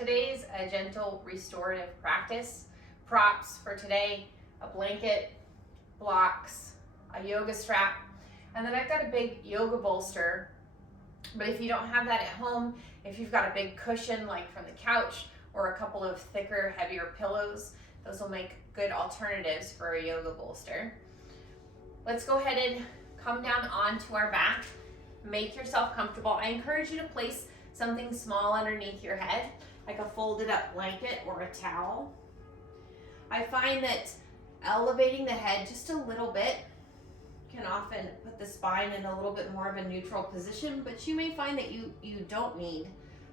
Today's a gentle restorative practice. Props for today, a blanket, blocks, a yoga strap, and then I've got a big yoga bolster. But if you don't have that at home, if you've got a big cushion like from the couch or a couple of thicker, heavier pillows, those will make good alternatives for a yoga bolster. Let's go ahead and come down onto our back. Make yourself comfortable. I encourage you to place something small underneath your head, like a folded up blanket or a towel. I find that elevating the head just a little bit can often put the spine in a little bit more of a neutral position, but you may find that you don't need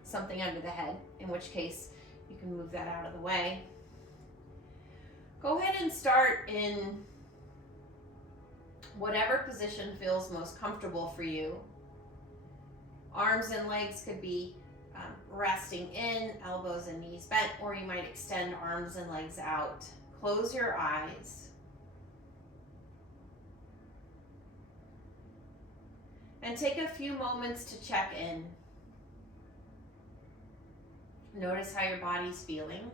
something under the head, in which case you can move that out of the way. Go ahead and start in whatever position feels most comfortable for you. Arms and legs could be resting in, elbows and knees bent, or you might extend arms and legs out. Close your eyes. And take a few moments to check in. Notice how your body's feeling.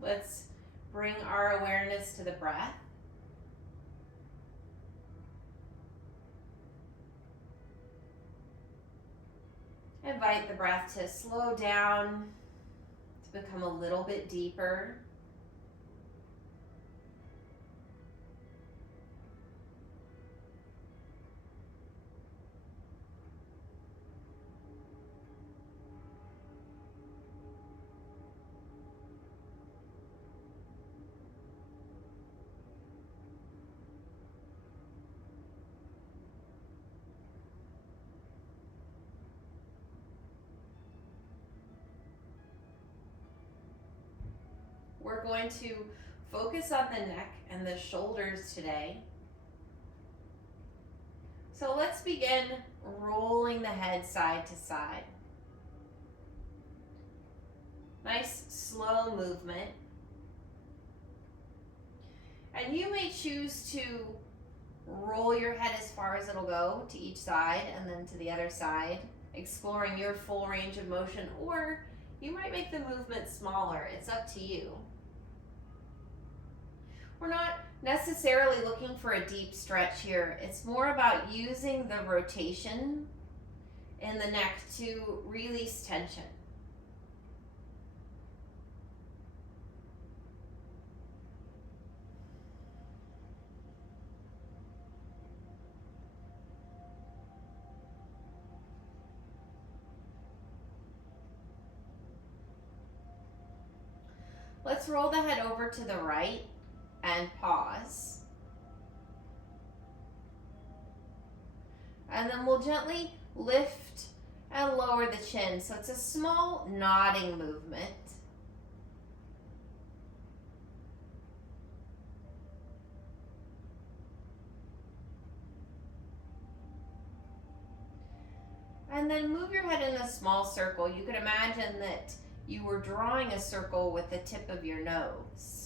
Let's bring our awareness to the breath. Invite the breath to slow down, to become a little bit deeper. We're going to focus on the neck and the shoulders today. So let's begin rolling the head side to side. Nice slow movement. And you may choose to roll your head as far as it'll go to each side and then to the other side, exploring your full range of motion, or you might make the movement smaller. It's up to you. We're not necessarily looking for a deep stretch here. It's more about using the rotation in the neck to release tension. Let's roll the head over to the right and pause. And then we'll gently lift and lower the chin. So it's a small nodding movement. And then move your head in a small circle. You could imagine that you were drawing a circle with the tip of your nose.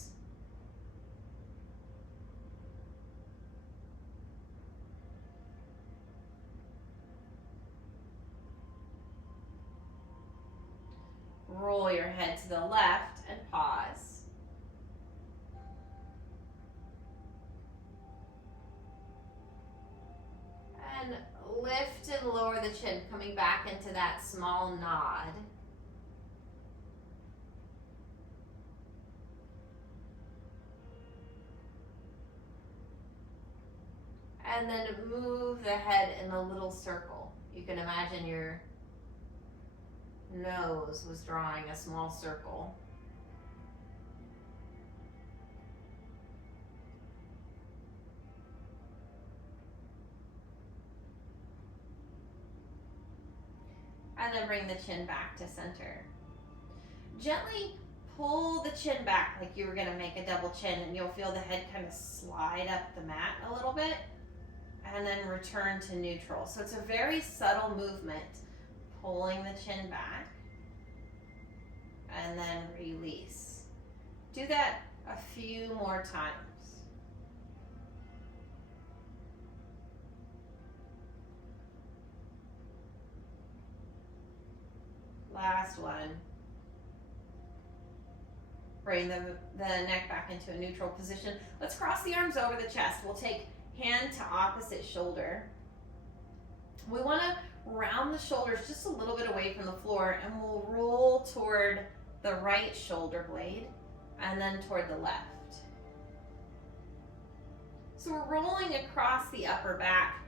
Roll your head to the left and pause. And lift and lower the chin, coming back into that small nod. And then move the head in a little circle. You can imagine your nose was drawing a small circle. And then bring the chin back to center. Gently pull the chin back like you were going to make a double chin, and you'll feel the head kind of slide up the mat a little bit and then return to neutral. So it's a very subtle movement, pulling the chin back. and then release. Do that a few more times. Last one. Bring the neck back into a neutral position. Let's cross the arms over the chest. We'll take hand to opposite shoulder. We want to round the shoulders just a little bit away from the floor, and we'll roll toward the right shoulder blade and then toward the left. So we're rolling across the upper back,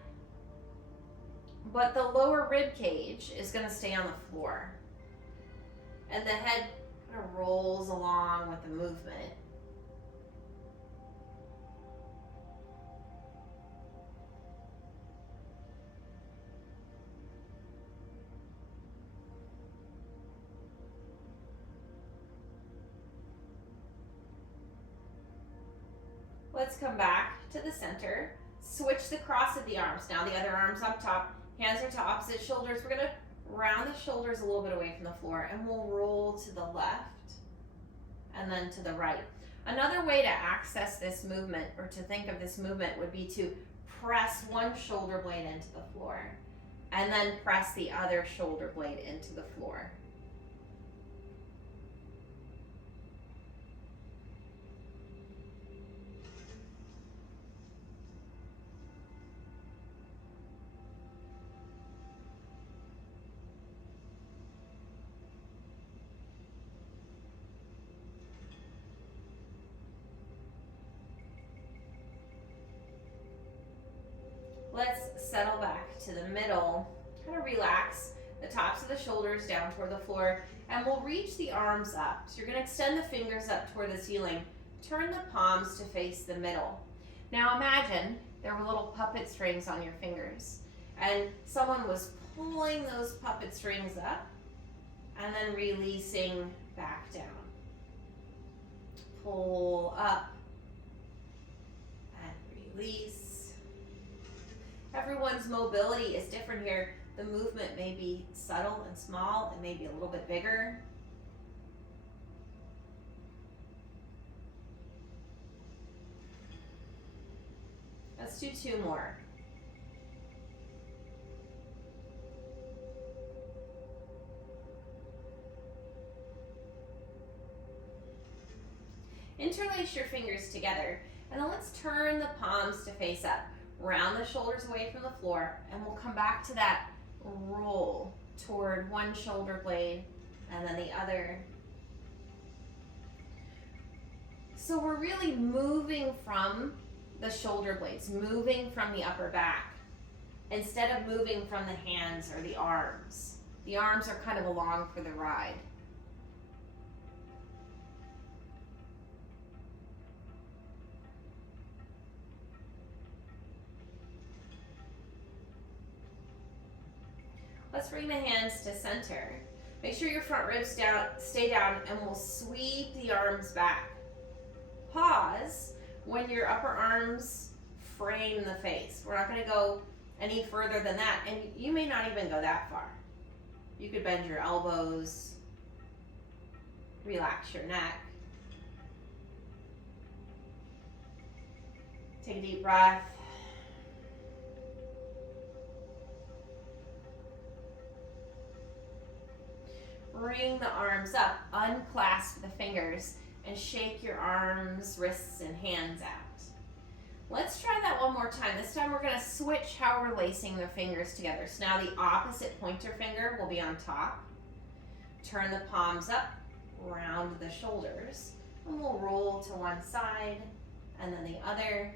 but the lower rib cage is going to stay on the floor. And the head kind of rolls along with the movement. Let's come back to the center. Switch the cross of the arms. Now the other arm's up top. Hands are to opposite shoulders. We're going to round the shoulders a little bit away from the floor, and we'll roll to the left and then to the right. Another way to access this movement, or to think of this movement, would be to press one shoulder blade into the floor and then press the other shoulder blade into the floor. Let's settle back to the middle. Kind of relax the tops of the shoulders down toward the floor, and we'll reach the arms up. So you're going to extend the fingers up toward the ceiling. Turn the palms to face the middle. Now imagine there were little puppet strings on your fingers, and someone was pulling those puppet strings up and then releasing back down. Pull up and release. Everyone's mobility is different here. The movement may be subtle and small. It may be a little bit bigger. Let's do two more. Interlace your fingers together, and then let's turn the palms to face up. Round the shoulders away from the floor, and we'll come back to that roll toward one shoulder blade and then the other. So we're really moving from the shoulder blades, moving from the upper back, instead of moving from the hands or the arms. The arms are kind of along for the ride. Let's bring the hands to center. Make sure your front ribs stay down, and we'll sweep the arms back. Pause when your upper arms frame the face. We're not going to go any further than that, and you may not even go that far. You could bend your elbows, relax your neck. Take a deep breath. Bring the arms up, unclasp the fingers, and shake your arms, wrists, and hands out. Let's try that one more time. This time we're going to switch how we're lacing the fingers together. So now the opposite pointer finger will be on top. Turn the palms up, round the shoulders, and we'll roll to one side and then the other.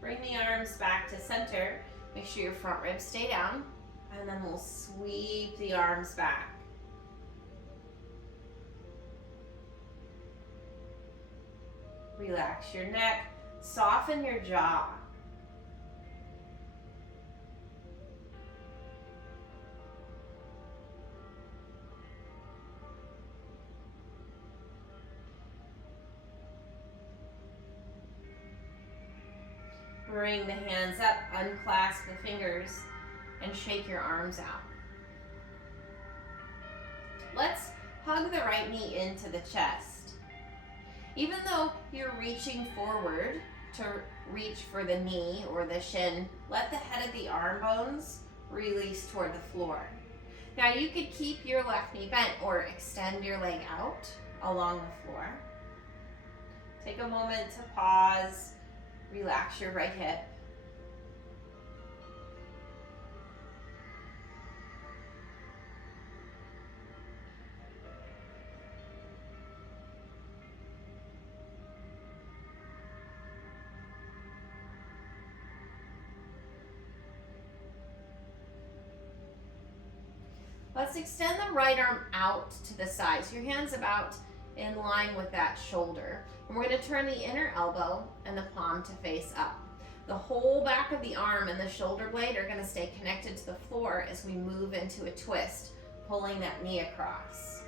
Bring the arms back to center. Make sure your front ribs stay down, and then we'll sweep the arms back. Relax your neck, soften your jaw. Bring the hands up, unclasp the fingers, and shake your arms out. Let's hug the right knee into the chest. Even though you're reaching forward to reach for the knee or the shin, let the head of the arm bones release toward the floor. Now you could keep your left knee bent or extend your leg out along the floor. Take a moment to pause, relax your right hip. Let's extend the right arm out to the side. So your hand's about in line with that shoulder. And we're going to turn the inner elbow and the palm to face up. The whole back of the arm and the shoulder blade are going to stay connected to the floor as we move into a twist, pulling that knee across.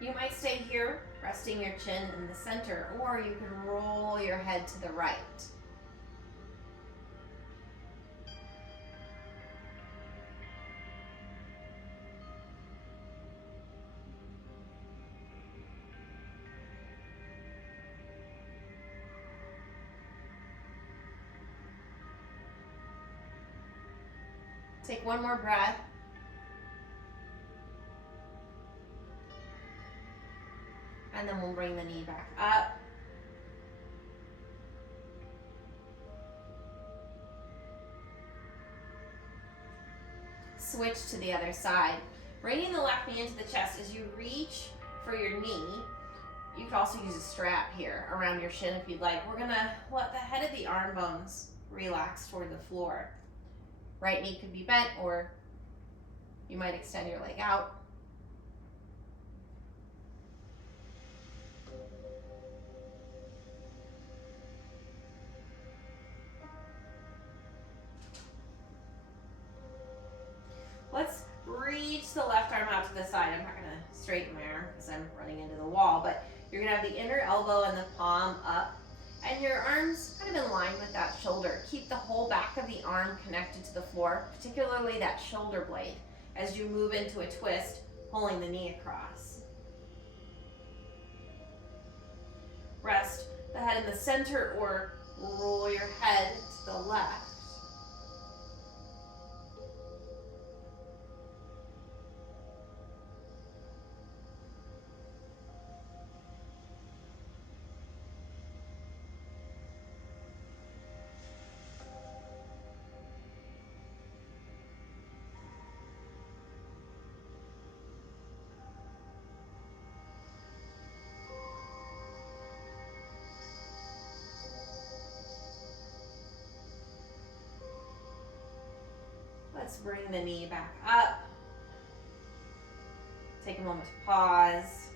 You might stay here, resting your chin in the center, or you can roll your head to the right. Take one more breath. And then we'll bring the knee back up. Switch to the other side. Bringing the left knee into the chest as you reach for your knee. You could also use a strap here around your shin if you'd like. We're gonna let the head of the arm bones relax toward the floor. Right knee could be bent, or you might extend your leg out. Let's reach the left arm out to the side. I'm not going to straighten my arm because I'm running into the wall, but you're going to have the inner elbow and the palm up, and your arms kind of in line with that shoulder. Keep the whole back of the arm connected to the floor, particularly that shoulder blade, as you move into a twist, pulling the knee across. Rest the head in the center or roll your head to the left. Let's bring the knee back up. Take a moment to pause.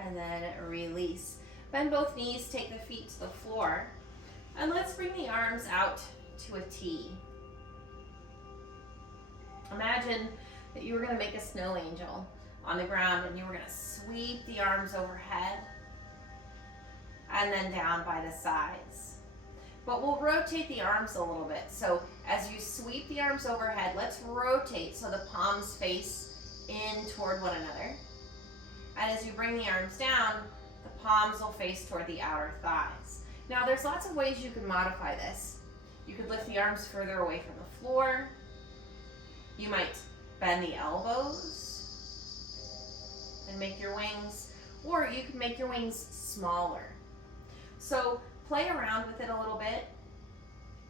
And then release. Bend both knees, take the feet to the floor. And let's bring the arms out to a T. Imagine that you were going to make a snow angel on the ground, and you were going to sweep the arms overhead and then down by the sides. But we'll rotate the arms a little bit. So as you sweep the arms overhead, let's rotate so the palms face in toward one another. And as you bring the arms down, the palms will face toward the outer thighs. Now there's lots of ways you can modify this. You could lift the arms further away from the floor. You might bend the elbows and make your wings, or you can make your wings smaller. So play around with it a little bit.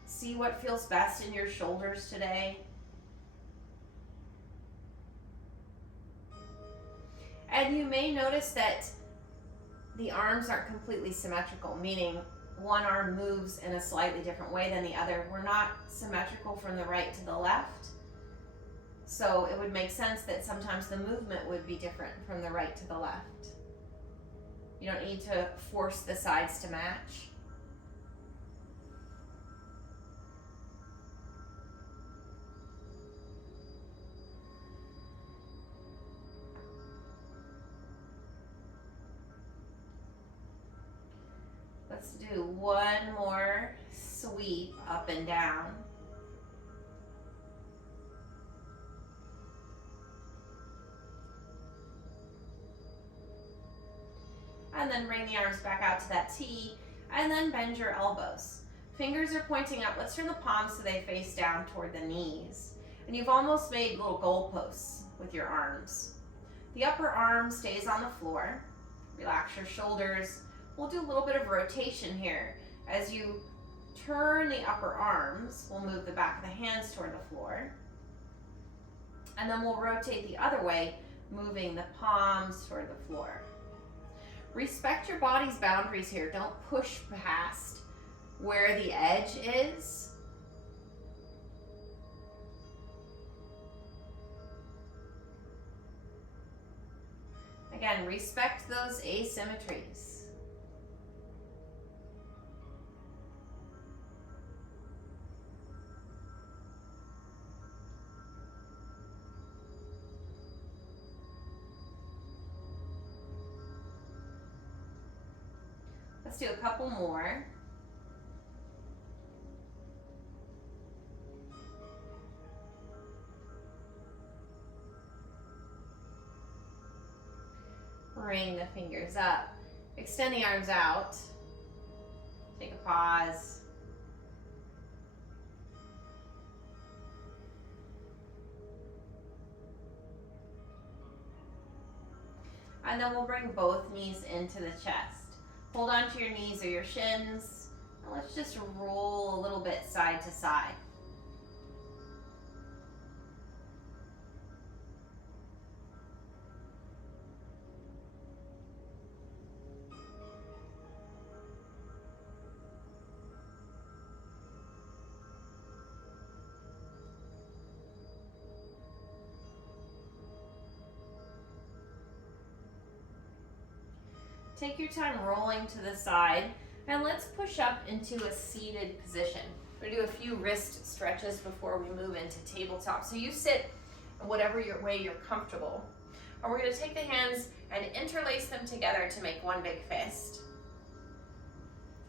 See what feels best in your shoulders today. And you may notice that the arms aren't completely symmetrical, meaning one arm moves in a slightly different way than the other. We're not symmetrical from the right to the left. So it would make sense that sometimes the movement would be different from the right to the left. You don't need to force the sides to match. Let's do one more sweep up and down. And then bring the arms back out to that T, and then bend your elbows. Fingers are pointing up. Let's turn the palms so they face down toward the knees. And you've almost made little goalposts with your arms. The upper arm stays on the floor. Relax your shoulders. We'll do a little bit of rotation here. As you turn the upper arms, we'll move the back of the hands toward the floor. And then we'll rotate the other way, moving the palms toward the floor. Respect your body's boundaries here. Don't push past where the edge is. Again, respect those asymmetries. Let's do a couple more. Bring the fingers up. Extend the arms out. Take a pause. And then we'll bring both knees into the chest. Hold on to your knees or your shins. And let's just roll a little bit side to side. Take your time rolling to the side, and let's push up into a seated position. We're gonna do a few wrist stretches before we move into tabletop. So you sit whatever way you're comfortable. And we're gonna take the hands and interlace them together to make one big fist.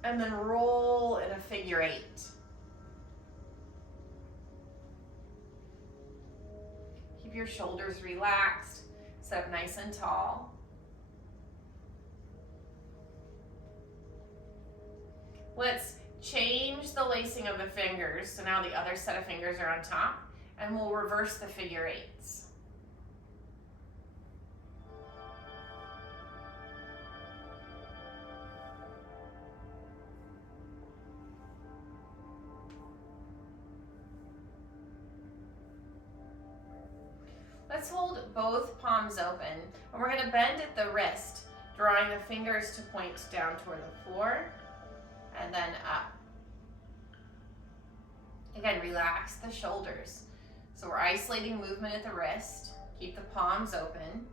And then roll in a figure eight. Keep your shoulders relaxed, sit up nice and tall. Let's change the lacing of the fingers. So now the other set of fingers are on top, and we'll reverse the figure eights. Let's hold both palms open, and we're gonna bend at the wrist, drawing the fingers to point down toward the floor. And then up. Again, relax the shoulders. So we're isolating movement at the wrist. Keep the palms open.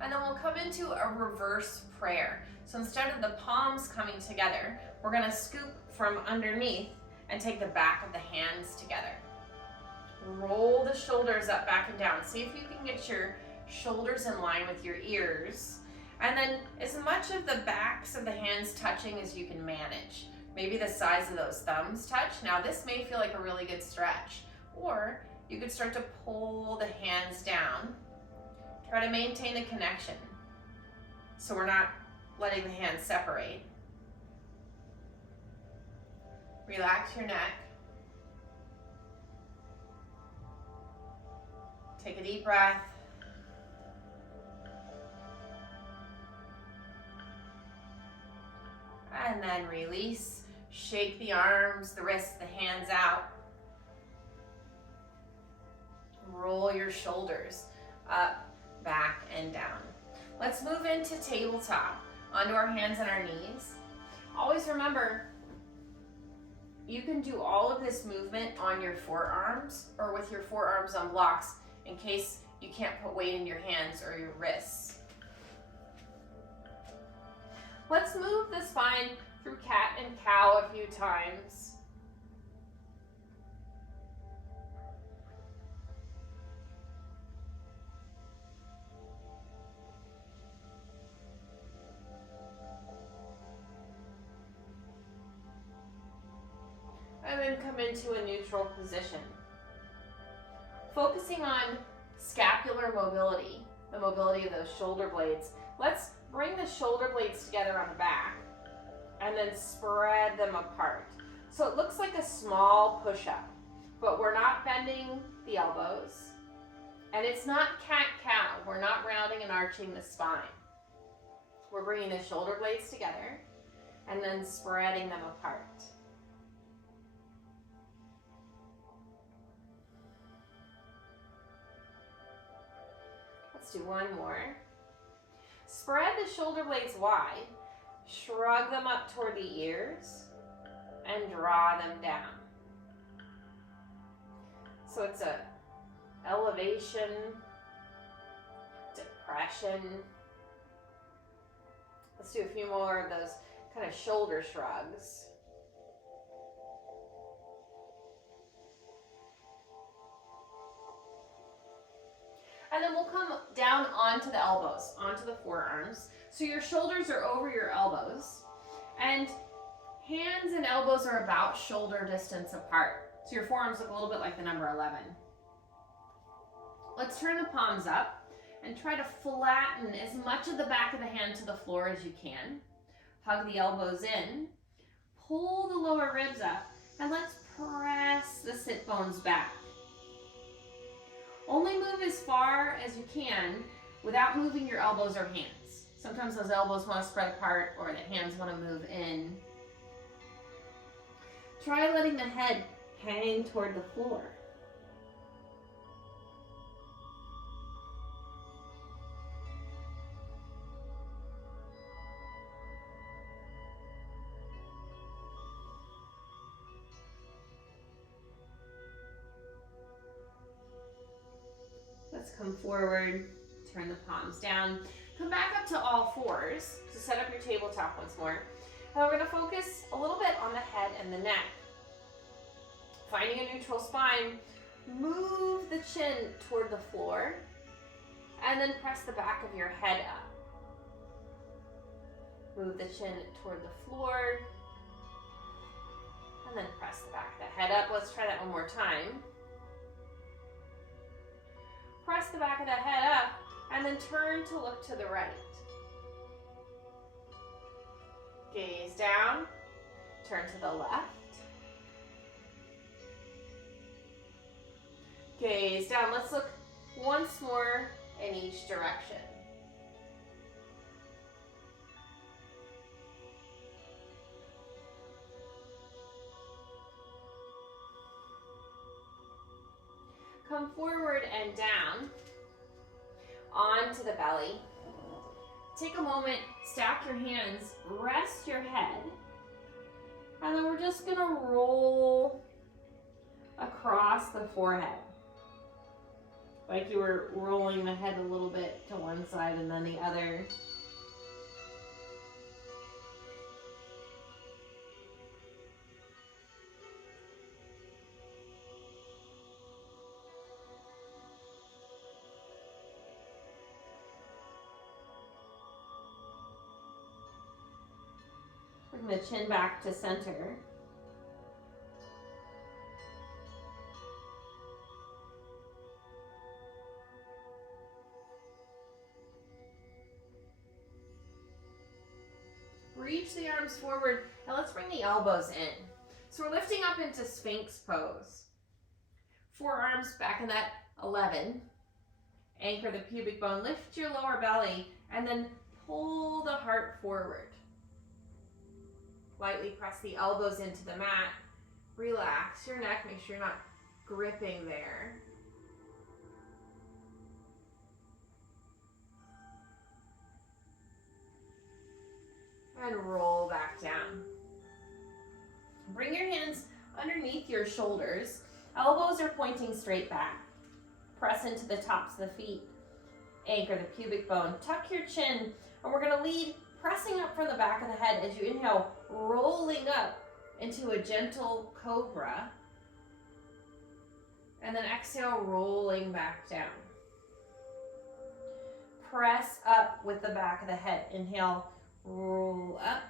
And then we'll come into a reverse prayer. So instead of the palms coming together, we're gonna scoop from underneath and take the back of the hands together. Roll the shoulders up, back and down. See if you can get your shoulders in line with your ears. And then as much of the backs of the hands touching as you can manage. Maybe the size of those thumbs touch. Now this may feel like a really good stretch. Or you could start to pull the hands down. Try to maintain the connection, so we're not letting the hands separate. Relax your neck. Take a deep breath. And then release. Shake the arms, the wrists, the hands out. Roll your shoulders up, back, and down. Let's move into tabletop, onto our hands and our knees. Always remember, you can do all of this movement on your forearms or with your forearms on blocks in case you can't put weight in your hands or your wrists. Let's move the spine through cat and cow a few times. and then come into a neutral position. Focusing on scapular mobility, the mobility of those shoulder blades. Let's bring the shoulder blades together on the back and then spread them apart. So it looks like a small push-up, but we're not bending the elbows. And it's not cat-cow. We're not rounding and arching the spine. We're bringing the shoulder blades together and then spreading them apart. Let's do one more. Spread the shoulder blades wide, shrug them up toward the ears, and draw them down. So it's a elevation, depression. Let's do a few more of those kind of shoulder shrugs. And then we'll come down onto the elbows, onto the forearms. So your shoulders are over your elbows, and hands and elbows are about shoulder distance apart. So your forearms look a little bit like the number 11. Let's turn the palms up and try to flatten as much of the back of the hand to the floor as you can. Hug the elbows in, pull the lower ribs up, and let's press the sit bones back. Only move as far as you can without moving your elbows or hands. Sometimes those elbows want to spread apart or the hands want to move in. Try letting the head hang toward the floor. Let's come forward, turn the palms down, come back up to all fours to set up your tabletop once more. And we're going to focus a little bit on the head and the neck. Finding a neutral spine, move the chin toward the floor, and then press the back of your head up. Move the chin toward the floor, and then press the back of the head up. Let's try that one more time. Press the back of the head up, and then turn to look to the right. Gaze down, turn to the left. Gaze down. Let's look once more in each direction. Come forward and down onto the belly. Take a moment, stack your hands, rest your head, and then we're just going to roll across the forehead. Like you were rolling the head a little bit to one side and then the other. Bring the chin back to center. Reach the arms forward, and let's bring the elbows in. So we're lifting up into Sphinx pose. Forearms back in that 11. Anchor the pubic bone, lift your lower belly, and then pull the heart forward. Lightly press the elbows into the mat. Relax your neck, make sure you're not gripping there. And roll back down. Bring your hands underneath your shoulders. Elbows are pointing straight back. Press into the tops of the feet. Anchor the pubic bone. Tuck your chin. And we're going to lead pressing up from the back of the head as you inhale, rolling up into a gentle cobra. And then exhale, rolling back down. Press up with the back of the head. Inhale. Roll up.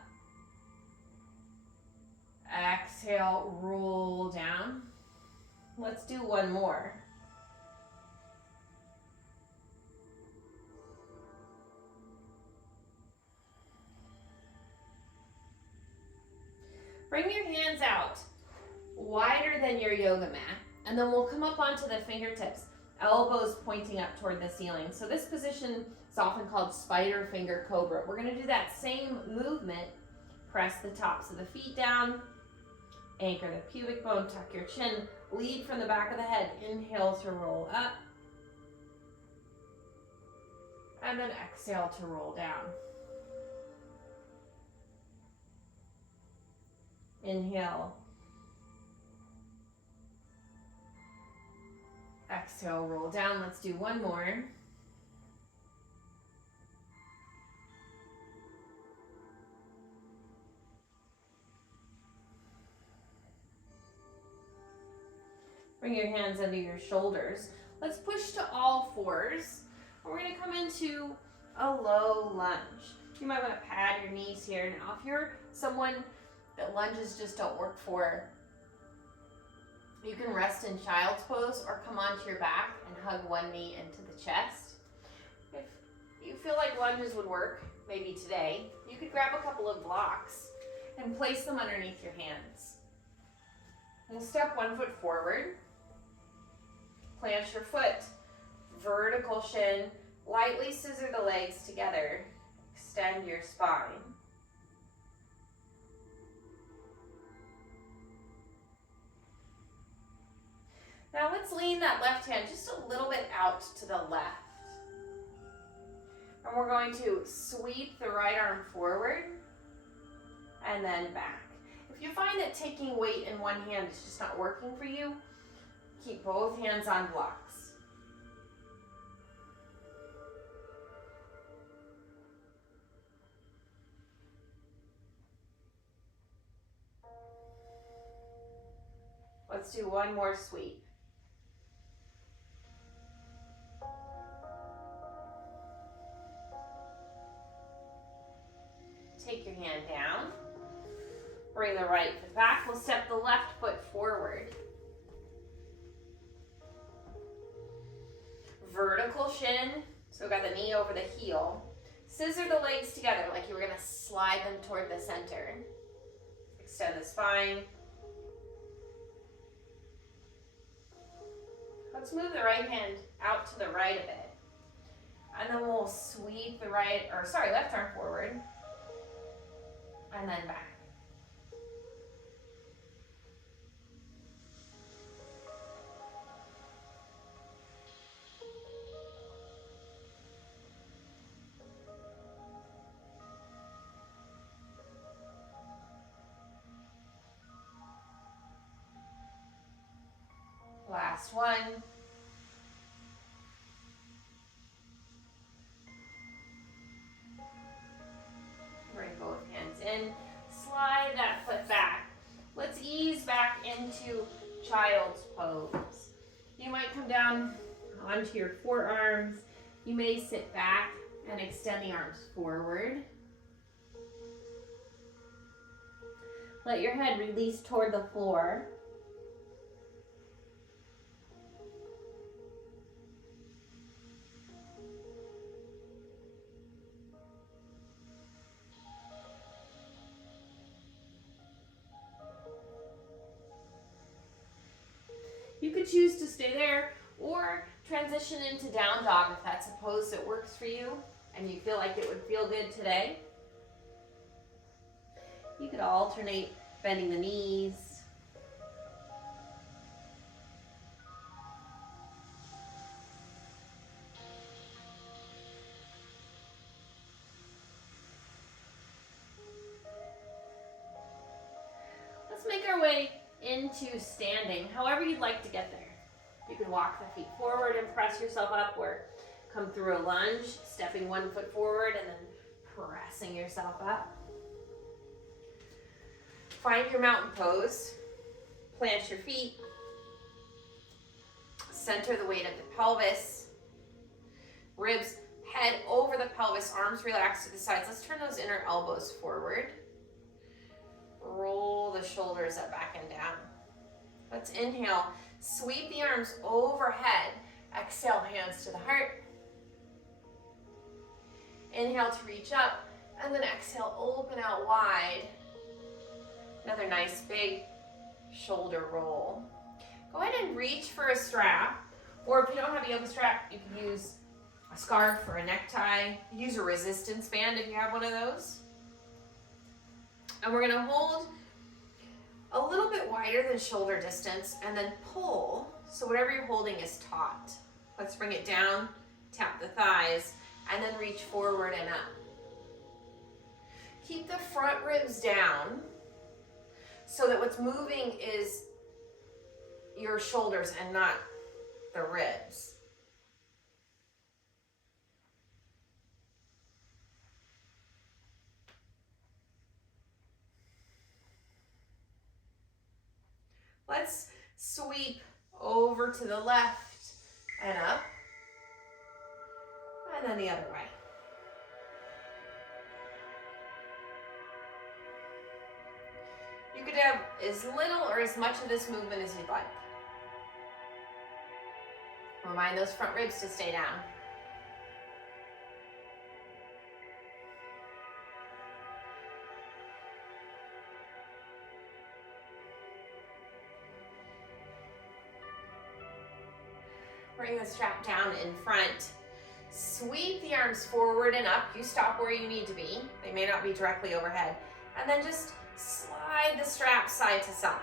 Exhale. exhale, roll down. Let's do one more. Bring your hands out wider than your yoga mat, and then we'll come up onto the fingertips, elbows pointing up toward the ceiling. So this position is often called spider finger cobra. We're going to do that same movement. Press the tops of the feet down, anchor the pubic bone, tuck your chin, lead from the back of the head. Inhale to roll up, and then exhale to roll down. Inhale. Exhale, roll down. Let's do one more. Bring your hands under your shoulders. Let's push to all fours. We're going to come into a low lunge. You might want to pad your knees here. Now, if you're someone that lunges just don't work for, you can rest in child's pose or come onto your back and hug one knee into the chest. If you feel like lunges would work, maybe today, you could grab a couple of blocks and place them underneath your hands. We'll step 1 foot forward. Plant your foot, vertical shin, lightly scissor the legs together, extend your spine. Now let's lean that left hand just a little bit out to the left. And we're going to sweep the right arm forward and then back. If you find that taking weight in one hand is just not working for you, keep both hands on blocks. Let's do one more sweep. Take your hand down. Bring the right foot back. We'll step the left foot forward. Vertical shin, so we've got the knee over the heel. Scissor the legs together like you were going to slide them toward the center. Extend the spine. Let's move the right hand out to the right a bit. And then we'll sweep the left arm forward. And then back. Last one. Bring both hands in. Slide that foot back. Let's ease back into child's pose. You might come down onto your forearms. You may sit back and extend the arms forward. Let your head release toward the floor. You could choose to stay there or transition into down dog if that's a pose that works for you and you feel like it would feel good today. You could alternate bending the knees. Let's make our way into standing, however you'd like to get there. You can walk the feet forward and press yourself up, or come through a lunge, stepping 1 foot forward and then pressing yourself up. Find your mountain pose. Plant your feet. Center the weight of the pelvis. Ribs head over the pelvis, arms relax to the sides. Let's turn those inner elbows forward. Roll the shoulders up, back, and down. Let's inhale, sweep the arms overhead. Exhale, hands to the heart. Inhale to reach up, and then exhale, open out wide. Another nice big shoulder roll. Go ahead and reach for a strap, or if you don't have a yoga strap, you can use a scarf or a necktie. Use a resistance band if you have one of those. And we're gonna hold a little bit wider than shoulder distance and then pull, so whatever you're holding is taut. Let's bring it down, tap the thighs, and then reach forward and up. Keep the front ribs down so that what's moving is your shoulders and not the ribs. Let's sweep over to the left and up, and then the other way. You could have as little or as much of this movement as you'd like. Remind those front ribs to stay down. Bring the strap down in front. Sweep the arms forward and up. You stop where you need to be. They may not be directly overhead. And then just slide the strap side to side.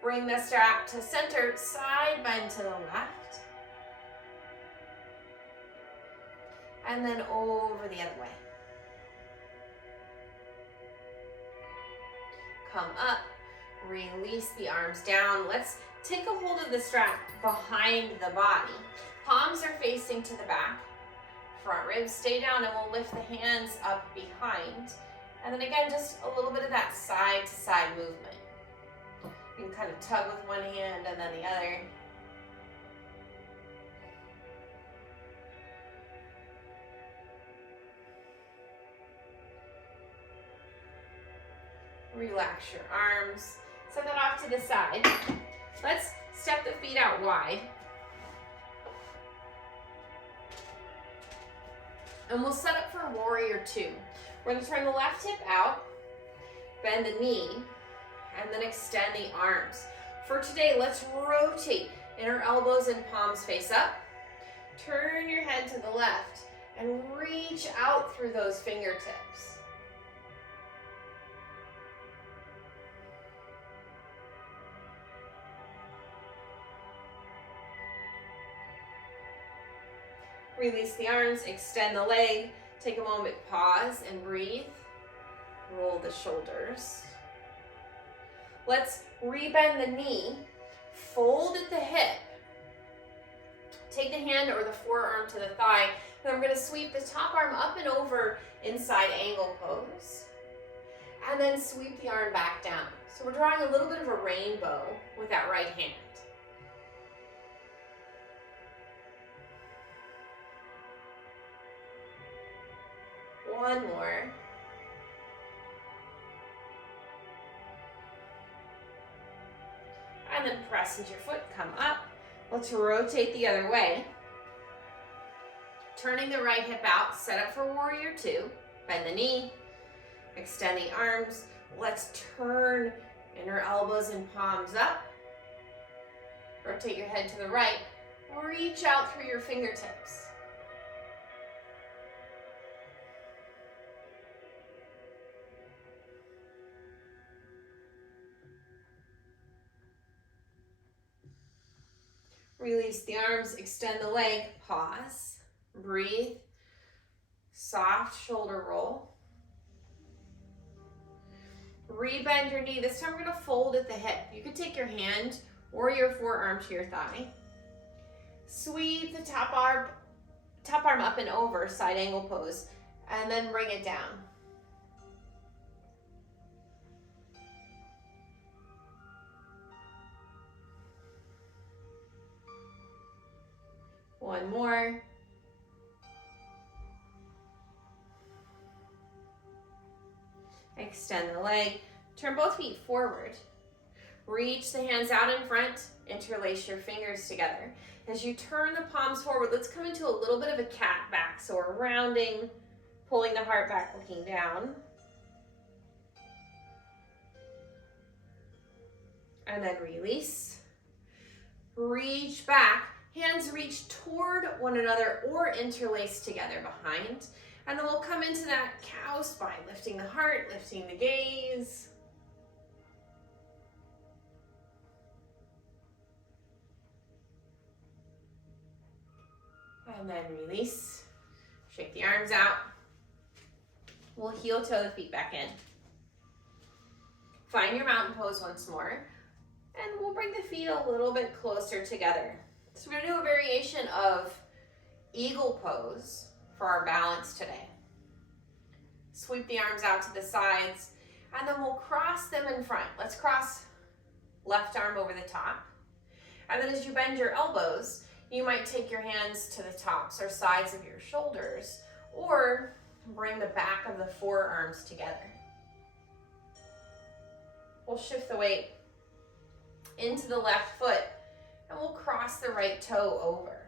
Bring the strap to center, side bend to the left. And then over the other way. Come up, release the arms down. Let's take a hold of the strap behind the body. Palms are facing to the back. Front ribs stay down, and we'll lift the hands up behind. And then again, just a little bit of that side to side movement. You can kind of tug with one hand and then the other. Relax your arms. Set that off to the side. Let's step the feet out wide. And we'll set up for warrior two. We're going to turn the left hip out, bend the knee, and then extend the arms. For today, let's rotate. Inner elbows and palms face up. Turn your head to the left and reach out through those fingertips. Release the arms, extend the leg. Take a moment, pause and breathe. Roll the shoulders. Let's rebend the knee, fold at the hip. Take the hand or the forearm to the thigh. Then we're going to sweep the top arm up and over inside angle pose. And then sweep the arm back down. So we're drawing a little bit of a rainbow with that right hand. One more. And then press into your foot, come up. Let's rotate the other way. Turning the right hip out, set up for warrior two. Bend the knee, extend the arms. Let's turn inner elbows and palms up. Rotate your head to the right. Reach out through your fingertips. Release the arms, extend the leg, pause, breathe, soft shoulder roll. Rebend your knee. This time we're going to fold at the hip. You could take your hand or your forearm to your thigh. Sweep the top arm up and over, side angle pose, and then bring it down. One more. Extend the leg. Turn both feet forward. Reach the hands out in front. Interlace your fingers together. As you turn the palms forward, let's come into a little bit of a cat back. So we're rounding, pulling the heart back, looking down. And then release. Reach back. Hands reach toward one another or interlace together behind. And then we'll come into that cow spine, lifting the heart, lifting the gaze. And then release. Shake the arms out. We'll heel toe the feet back in. Find your mountain pose once more. And we'll bring the feet a little bit closer together. So we're gonna do a variation of eagle pose for our balance today. Sweep the arms out to the sides, and then we'll cross them in front. Let's cross left arm over the top. And then as you bend your elbows, you might take your hands to the tops or sides of your shoulders, or bring the back of the forearms together. We'll shift the weight into the left foot, and we'll cross the right toe over.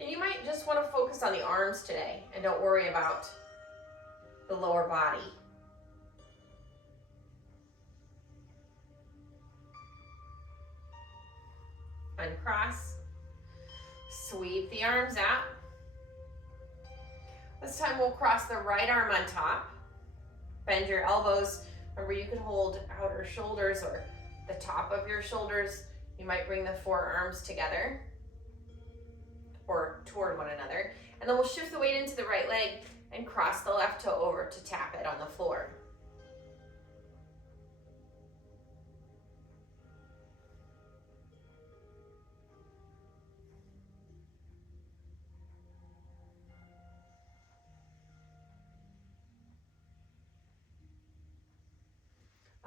And you might just want to focus on the arms today and don't worry about the lower body. Uncross. Sweep the arms out. This time we'll cross the right arm on top. Bend your elbows. Remember, you can hold outer shoulders or the top of your shoulders. You might bring the forearms together or toward one another. And then we'll shift the weight into the right leg and cross the left toe over to tap it on the floor.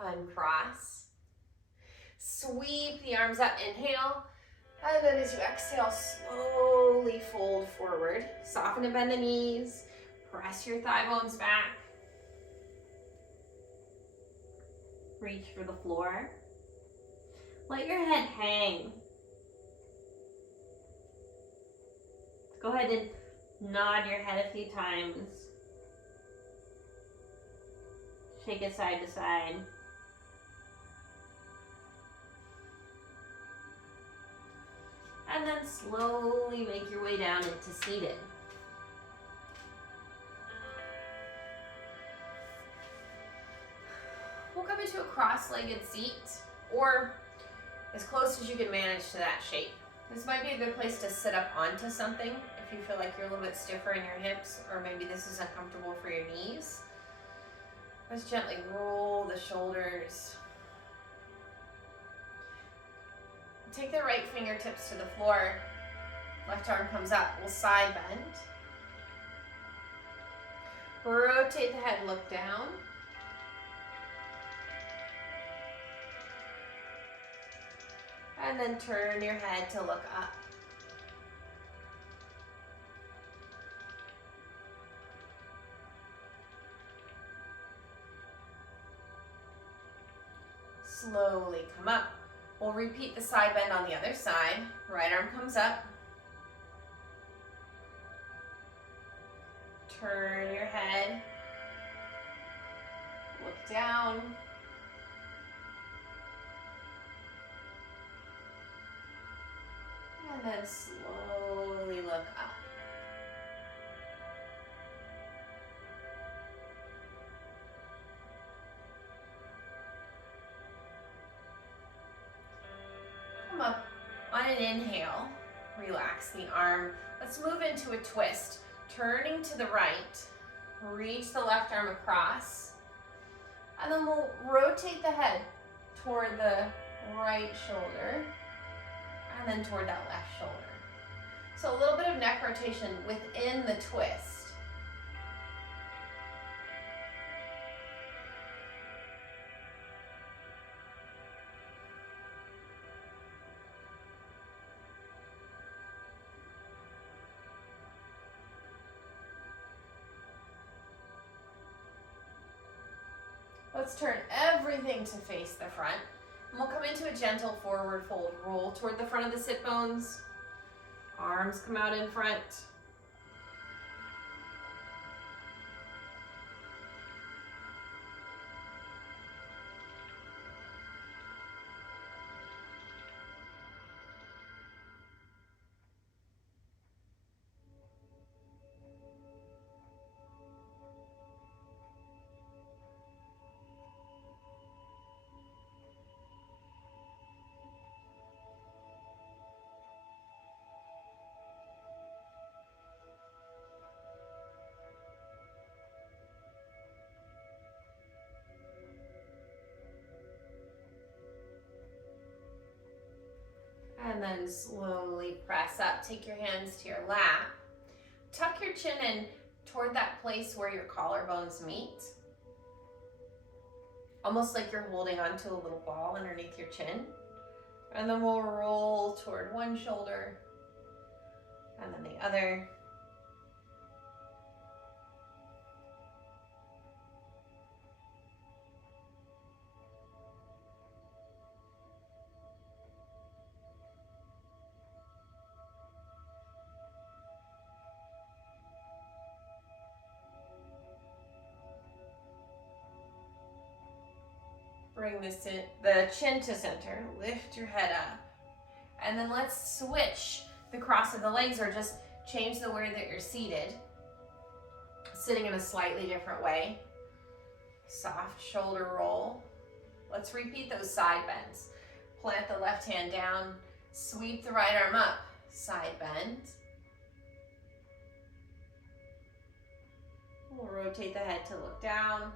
Uncross. Sweep the arms up, inhale. And then as you exhale, slowly fold forward. Soften and bend the knees. Press your thigh bones back. Reach for the floor. Let your head hang. Go ahead and nod your head a few times. Shake it side to side. And then slowly make your way down into seated. We'll come into a cross-legged seat, or as close as you can manage to that shape. This might be a good place to sit up onto something if you feel like you're a little bit stiffer in your hips, or maybe this is uncomfortable for your knees. Let's gently roll the shoulders. Take the right fingertips to the floor. Left arm comes up. We'll side bend. Rotate the head, look down. And then turn your head to look up. Slowly come up. We'll repeat the side bend on the other side. Right arm comes up. Turn your head. Look down. And then slowly look up. Come up on an inhale. Relax the arm. Let's move into a twist. Turning to the right. Reach the left arm across. And then we'll rotate the head toward the right shoulder. And then toward that left shoulder. So a little bit of neck rotation within the twist. Let's turn everything to face the front. And we'll come into a gentle forward fold. Roll toward the front of the sit bones. Arms come out in front. And then slowly press up. Take your hands to your lap. Tuck your chin in toward that place where your collarbones meet. Almost like you're holding onto a little ball underneath your chin. And then we'll roll toward one shoulder and then the other. Bring the chin to center. Lift your head up. And then let's switch the cross of the legs, or just change the way that you're seated. Sitting in a slightly different way. Soft shoulder roll. Let's repeat those side bends. Plant the left hand down. Sweep the right arm up. Side bend. We'll rotate the head to look down.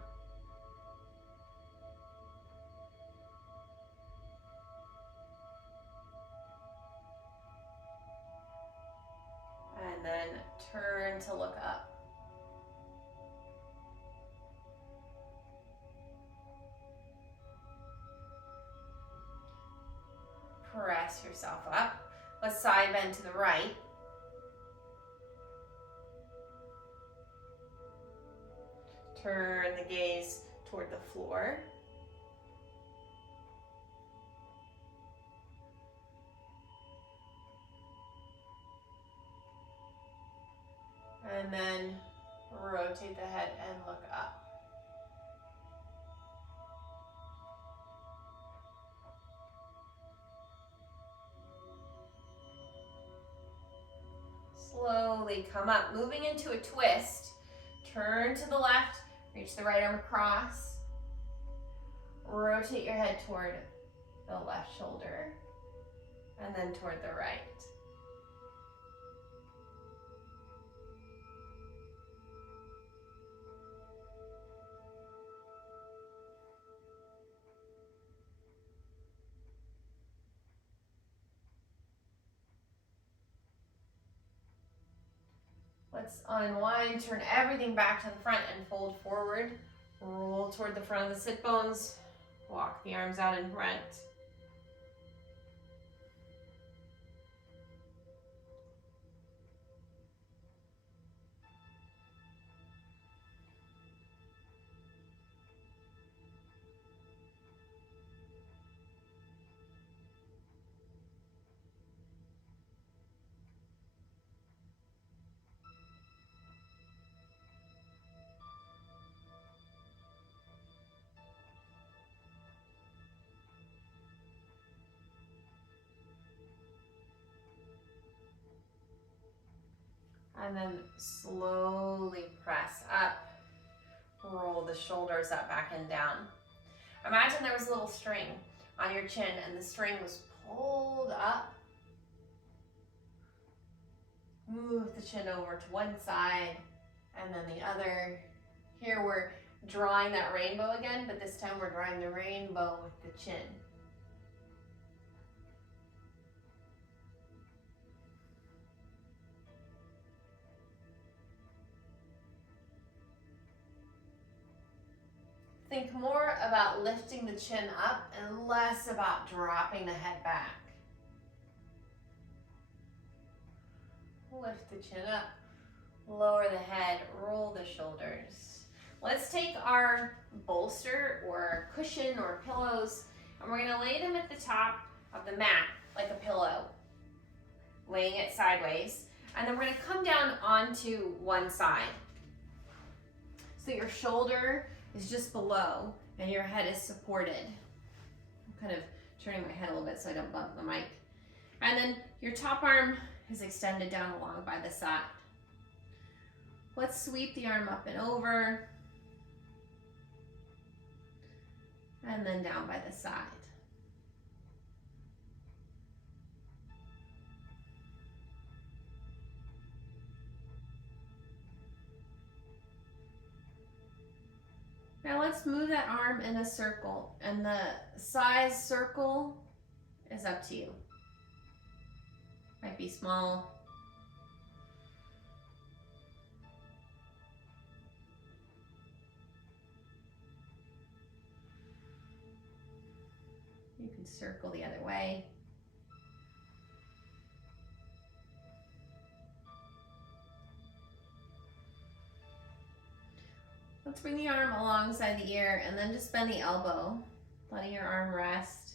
And then turn to look up. Press yourself up. Let's side bend to the right. Turn the gaze toward the floor. And then rotate the head and look up. Slowly come up, moving into a twist. Turn to the left, reach the right arm across. Rotate your head toward the left shoulder and then toward the right. Let's unwind, turn everything back to the front and fold forward. Roll toward the front of the sit bones. Walk the arms out in front. And then slowly press up. Roll the shoulders up, back and down. Imagine there was a little string on your chin and the string was pulled up. Move the chin over to one side and then the other. Here we're drawing that rainbow again, but this time we're drawing the rainbow with the chin. Think more about lifting the chin up and less about dropping the head back. Lift the chin up, lower the head, roll the shoulders. Let's take our bolster or cushion or pillows, and we're gonna lay them at the top of the mat like a pillow, laying it sideways. And then we're gonna come down onto one side. So your shoulder is just below and your head is supported. I'm kind of turning my head a little bit so I don't bump the mic. And then your top arm is extended down along by the side. Let's sweep the arm up and over. And then down by the side. Now let's move that arm in a circle, and the size circle is up to you. Might be small. You can circle the other way. Let's bring the arm alongside the ear and then just bend the elbow, letting your arm rest.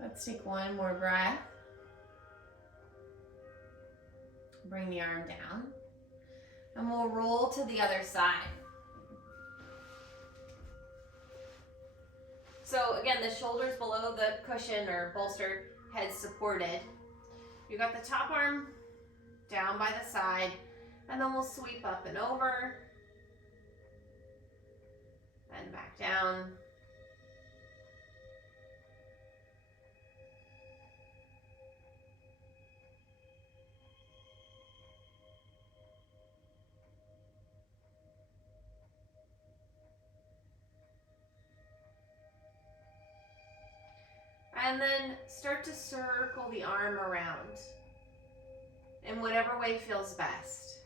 Let's take one more breath. Bring the arm down, and we'll roll to the other side. So again, the shoulders below the cushion or bolster, head supported. You got the top arm down by the side, and then we'll sweep up and over, and back down. And then start to circle the arm around in whatever way feels best.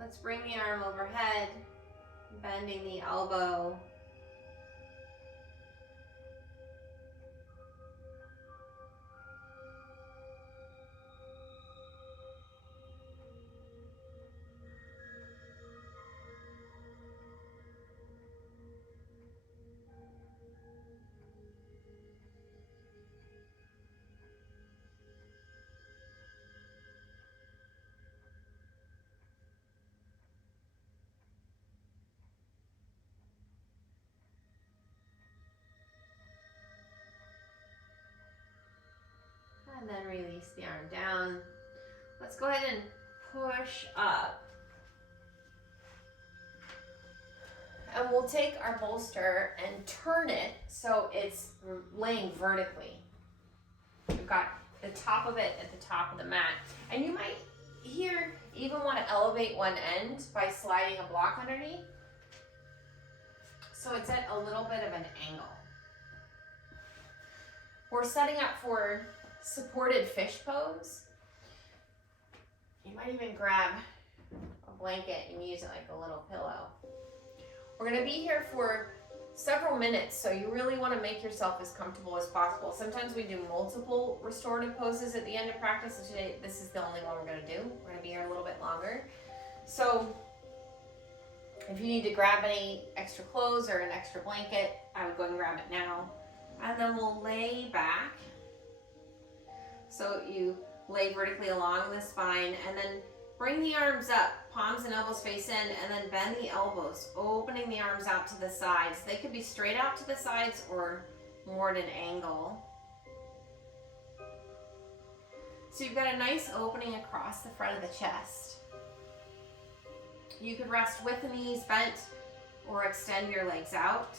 Let's bring the arm overhead, bending the elbow. And then release the arm down. Let's go ahead and push up. And we'll take our bolster and turn it so it's laying vertically. We've got the top of it at the top of the mat. And you might here even want to elevate one end by sliding a block underneath, so it's at a little bit of an angle. We're setting up for supported fish pose. You might even grab a blanket and use it like a little pillow. We're gonna be here for several minutes, so you really wanna make yourself as comfortable as possible. Sometimes we do multiple restorative poses at the end of practice, and today this is the only one we're gonna do. We're gonna be here a little bit longer. So if you need to grab any extra clothes or an extra blanket, I would go and grab it now. And then we'll lay back. So you lay vertically along the spine, and then bring the arms up, palms and elbows face in, and then bend the elbows, opening the arms out to the sides. They could be straight out to the sides or more at an angle. So you've got a nice opening across the front of the chest. You could rest with the knees bent or extend your legs out.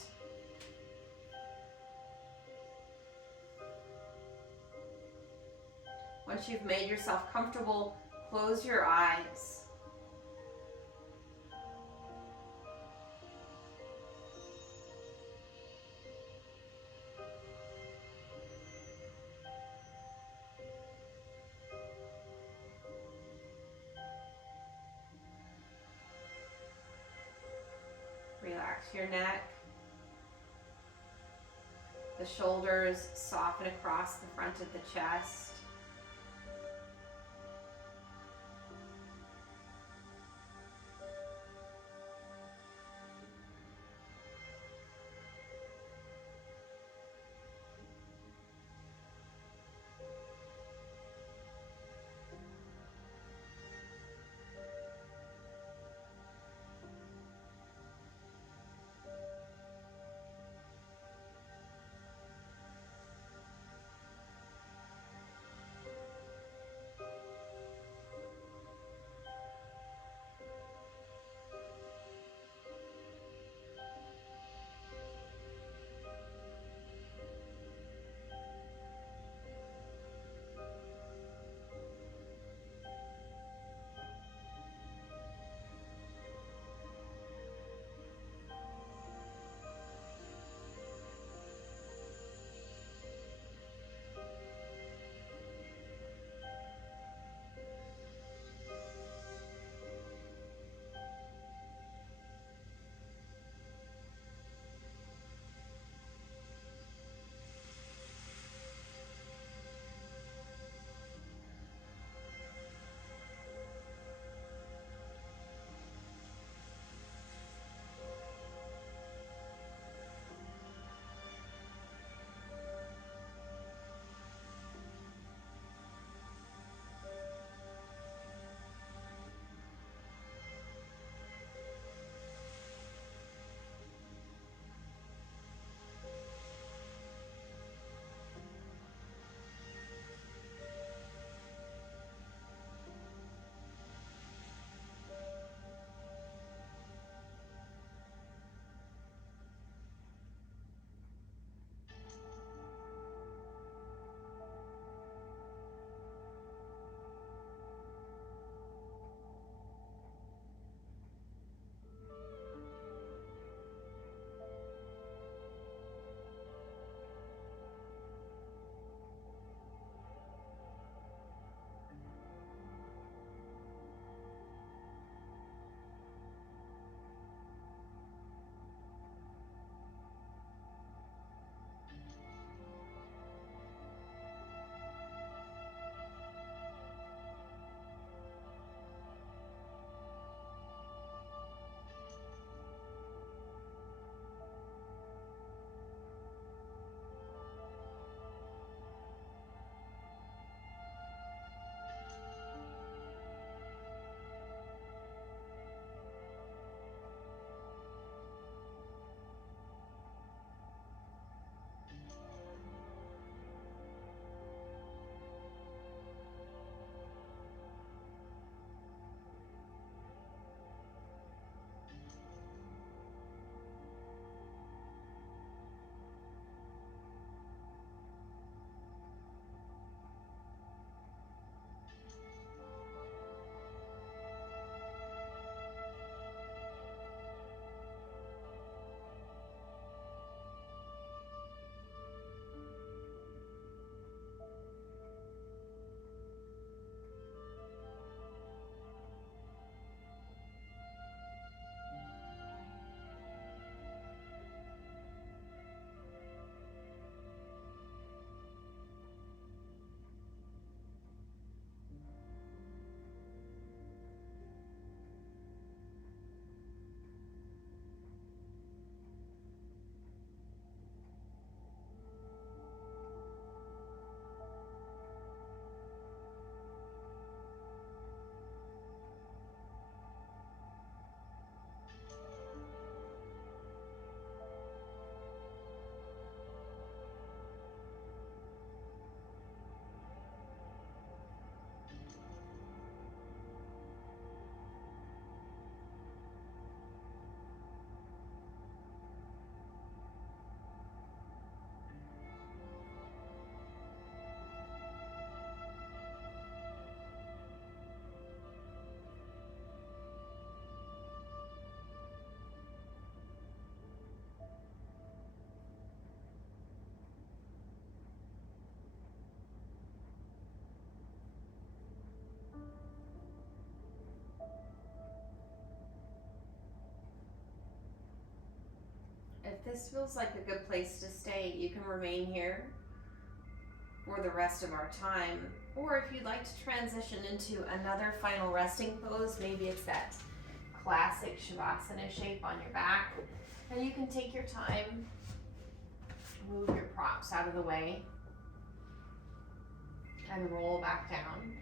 Once you've made yourself comfortable, close your eyes. Relax your neck. The shoulders soften across the front of the chest. this feels like a good place to stay. You can remain here for the rest of our time, or if you'd like to transition into another final resting pose, maybe it's that classic Shavasana shape on your back, and you can take your time, move your props out of the way, and roll back down.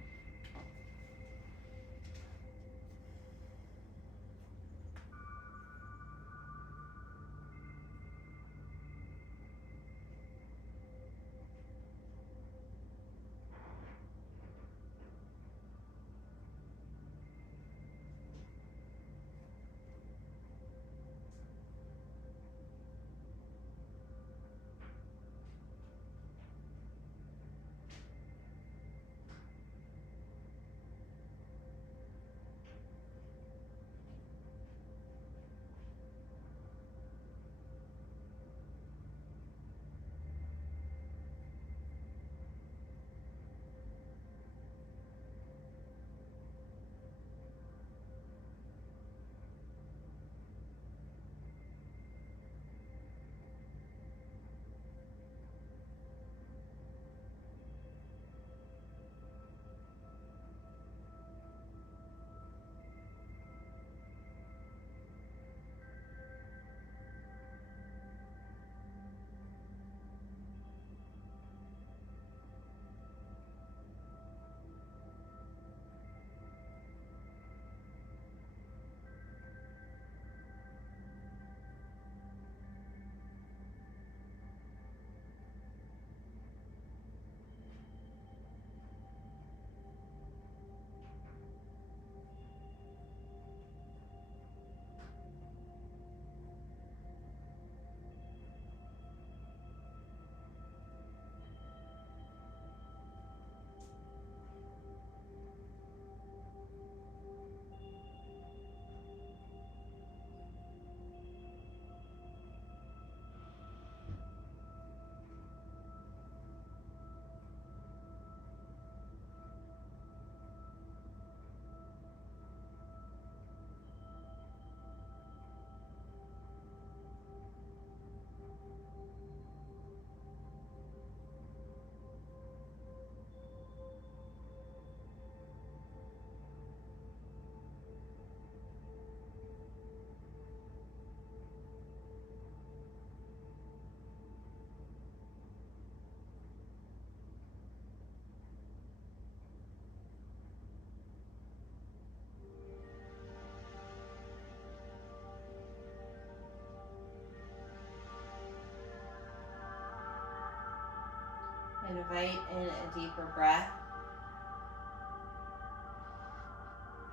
Invite in a deeper breath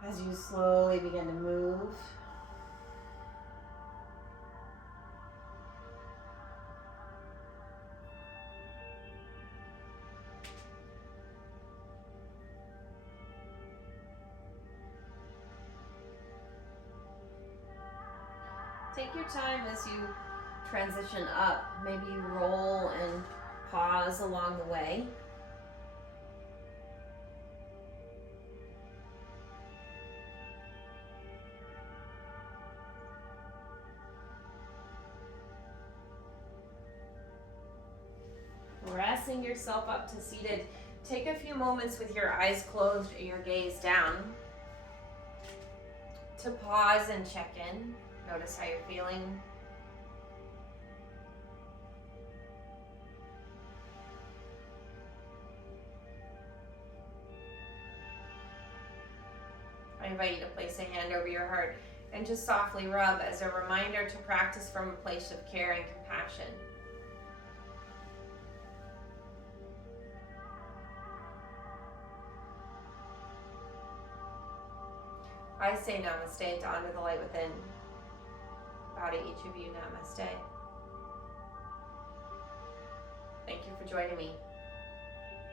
as you slowly begin to move. Take your time as you transition up. Maybe you roll and pause along the way. Pressing yourself up to seated. Take a few moments with your eyes closed or your gaze down to pause and check in. Notice how you're feeling. I invite you to place a hand over your heart and just softly rub as a reminder to practice from a place of care and compassion. I say namaste to honor the light within. Bow to each of you, namaste. Thank you for joining me.